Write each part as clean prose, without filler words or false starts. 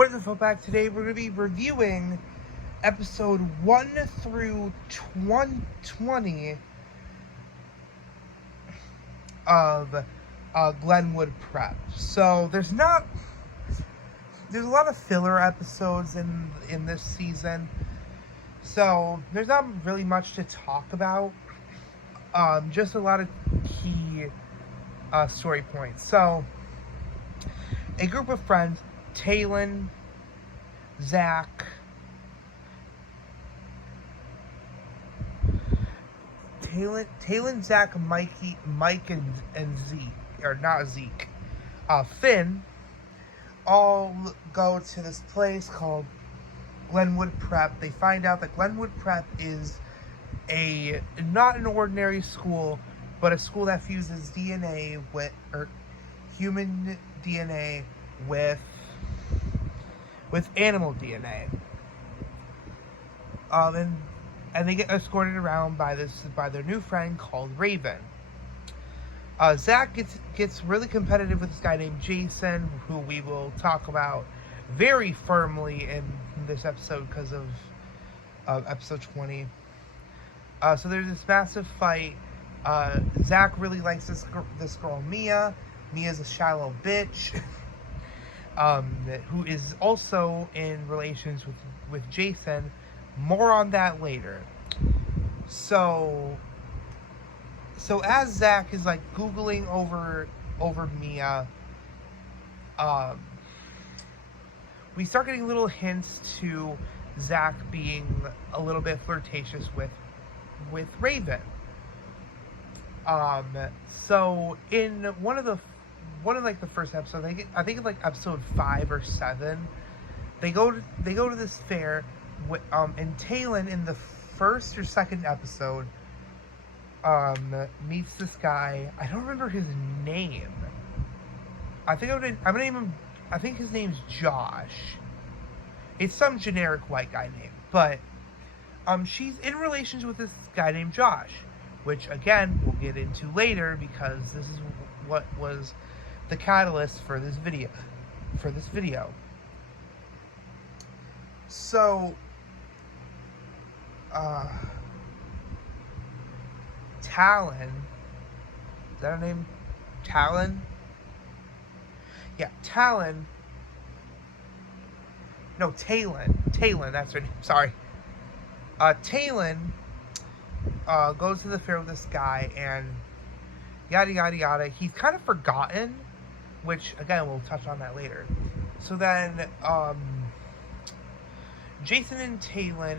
What is the footback? Today we're going to be reviewing episode 1 through 20 of Glenwood Prep. So there's a lot of filler episodes in this season. So there's not really much to talk about. Just a lot of key story points. So a group of friends, Talon, Zach, Zach, Mike, and Zeke, or not Zeke, Finn, all go to this place called Glenwood Prep. They find out that Glenwood Prep is not an ordinary school, but a school that fuses DNA or human DNA with animal DNA. And they get escorted around by their new friend called Raven. Zach gets really competitive with this guy named Jason, who we will talk about very firmly in this episode because of episode 20. So there's this massive fight. Zach really likes this girl Mia. Mia's a shallow bitch. Who is also in relations with Jason. More on that later. So as Zach is like Googling over Mia, we start getting little hints to Zach being a little bit flirtatious with Raven. So in one of the first episodes, I think it's like episode 5 or 7, they go to this fair, and Talon in the first or second episode meets this guy. I don't remember his name. I think his name's Josh. It's some generic white guy name, but she's in relations with this guy named Josh, which again we'll get into later because this is what was the catalyst for this video. So Talon, is that her name? Talon? Yeah, Talon. No, Talon, that's her name. Sorry. Talon goes to the fair with this guy and yada yada yada. He's kind of forgotten, which again we'll touch on that later. So then Jason and Talon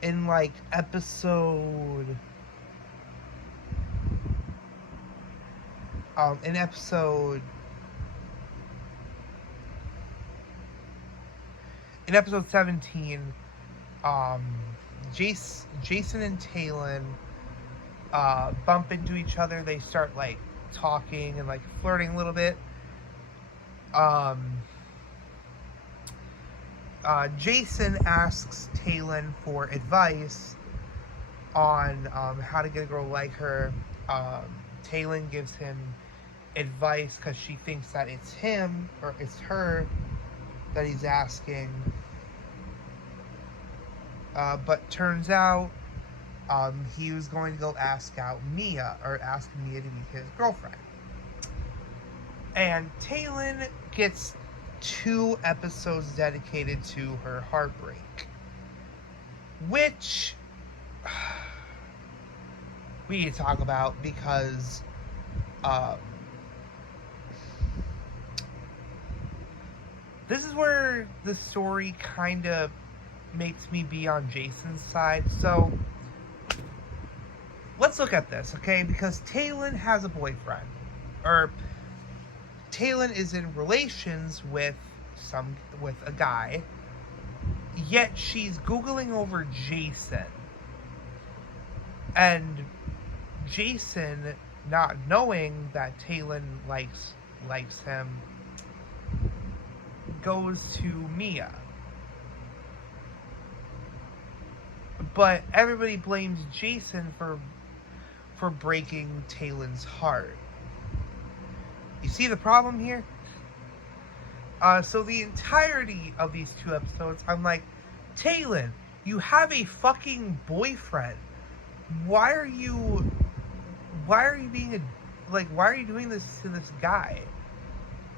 in like episode in episode 17, Jason and Talon bump into each other. They start like talking and like flirting a little bit. Jason asks Talon for advice on how to get a girl like her. Talon gives him advice because she thinks that it's him or it's her that he's asking. But turns out he was going to go ask Mia to be his girlfriend. And Talon gets 2 episodes dedicated to her heartbreak, which we need to talk about because this is where the story kind of makes me be on Jason's side. So let's look at this, okay? Because Talon has a boyfriend, or Talon is in relations with a guy, yet she's Googling over Jason. And Jason, not knowing that Talon likes him, goes to Mia. But everybody blames Jason for breaking Talon's heart. You see the problem here? So the entirety of these 2 episodes, I'm like, Taylin, you have a fucking boyfriend. Why are you being why are you doing this to this guy?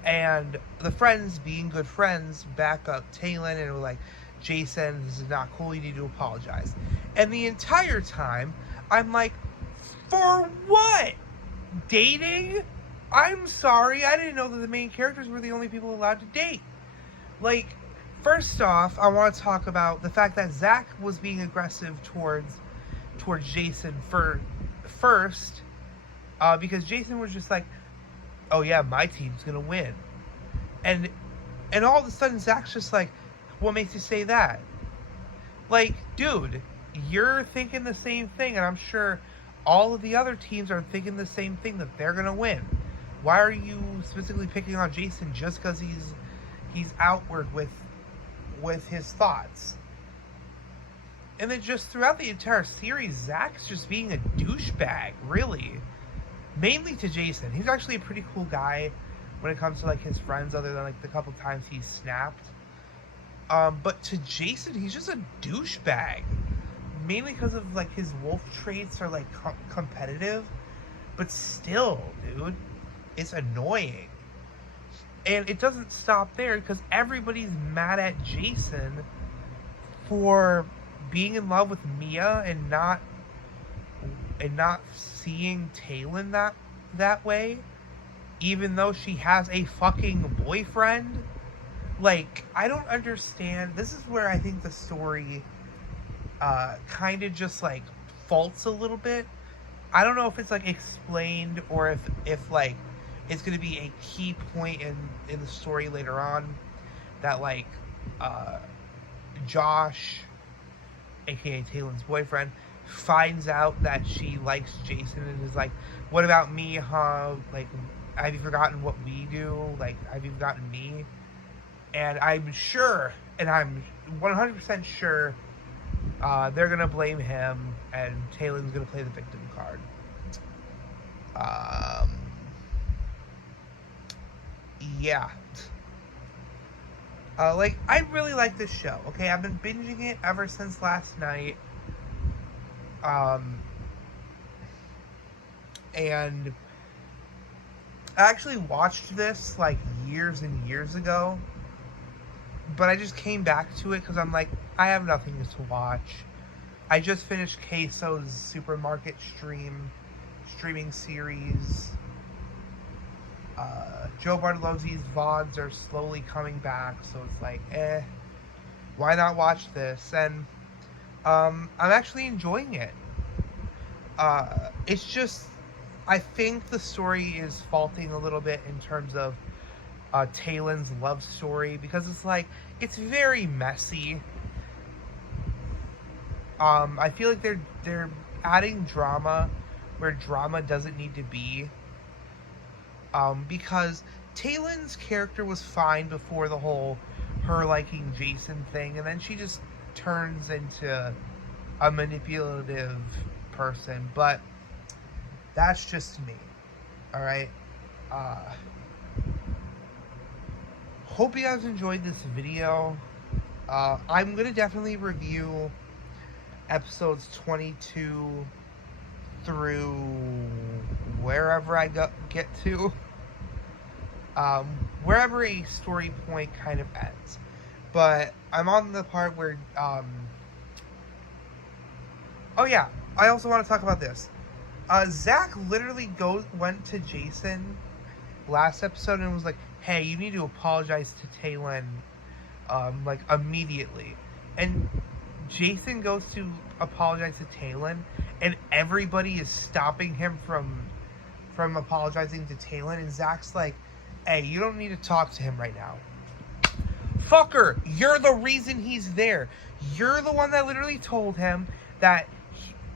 And the friends, being good friends, back up Taylin and were like, Jason, this is not cool, you need to apologize. And the entire time, I'm like, for what? Dating? I'm sorry, I didn't know that the main characters were the only people allowed to date. Like, first off, I want to talk about the fact that Zach was being aggressive towards Jason first, because Jason was just like, oh yeah, my team's gonna win. And all of a sudden, Zach's just like, what makes you say that? Like, dude, you're thinking the same thing, and I'm sure all of the other teams are thinking the same thing, that they're gonna win. Why are you specifically picking on Jason just because he's outward with his thoughts? And then just throughout the entire series, Zach's just being a douchebag, really. Mainly to Jason. He's actually a pretty cool guy when it comes to like his friends, other than like the couple times he's snapped. But to Jason, he's just a douchebag. Mainly because of like his wolf traits are like competitive. But still, dude, it's annoying. And it doesn't stop there, because everybody's mad at Jason for being in love with Mia and not seeing Taylin that way, even though she has a fucking boyfriend. Like, I don't understand. This is where I think the story kind of just like faults a little bit. I don't know if it's like explained, or if like it's going to be a key point in the story later on, that like Josh, aka Taylin's boyfriend, finds out that she likes Jason and is like, what about me, huh? Like, have you forgotten what we do? Like, have you forgotten me? And I'm sure, and I'm 100% sure, they're gonna blame him, and Taylin's gonna play the victim card. Yeah. Like, I really like this show, okay? I've been binging it ever since last night. And I actually watched this, like, years and years ago. But I just came back to it because I'm like, I have nothing to watch. I just finished Queso's supermarket streaming series. Joe Bartolozzi's VODs are slowly coming back, so it's like, why not watch this? And I'm actually enjoying it. It's just, I think the story is faulting a little bit in terms of Taylin's love story, because it's like, it's very messy. I feel like they're adding drama where drama doesn't need to be. Because Taylin's character was fine before the whole her liking Jason thing, and then she just turns into a manipulative person. But that's just me. Alright? Hope you guys enjoyed this video. I'm gonna definitely review episodes 22 through wherever I get to. Wherever a story point kind of ends. But I'm on the part where, oh yeah, I also want to talk about this. Zach literally went to Jason last episode and was like, hey, you need to apologize to Taylin, like, immediately. And Jason goes to apologize to Taylin, and everybody is stopping him from apologizing to Taylin, and Zach's like, hey, you don't need to talk to him right now. Fucker, you're the reason he's there. You're the one that literally told him that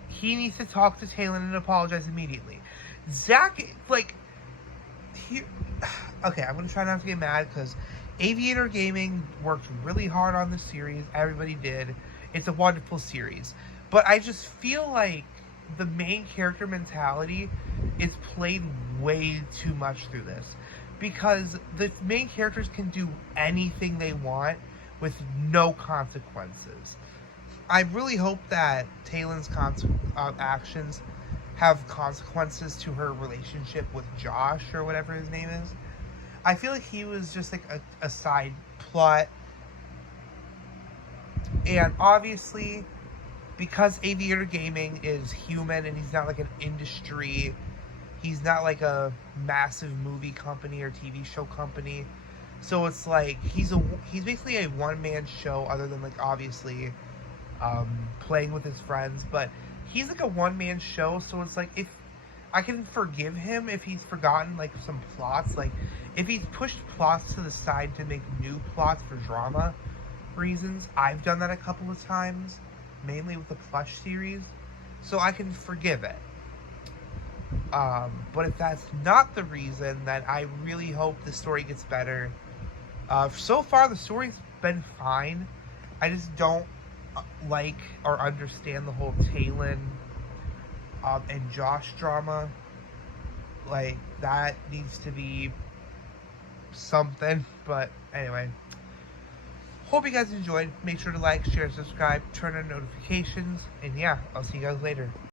he needs to talk to Taylin and apologize immediately. Zach, like, okay, I'm going to try not to get mad, because Aviator Gaming worked really hard on this series. Everybody did. It's a wonderful series. But I just feel like the main character mentality is played way too much through this. because the main characters can do anything they want with no consequences. I really hope that Taylor's actions have consequences to her relationship with Josh, or whatever his name is. I feel like he was just like a side plot. And obviously, because Aviator Gaming is human and he's not like an industry, he's not like a massive movie company or TV show company. So it's like he's basically a one-man show, other than like obviously playing with his friends, but he's like a one-man show. So it's like, if I can forgive him if he's forgotten like some plots, like if he's pushed plots to the side to make new plots for drama reasons. I've done that a couple of times, mainly with the Plush series, so I can forgive it. But if that's not the reason, then I really hope the story gets better. So far, the story's been fine. I just don't like or understand the whole Talon and Josh drama. Like, that needs to be something. But anyway, hope you guys enjoyed. Make sure to like, share, subscribe, turn on notifications, and yeah, I'll see you guys later.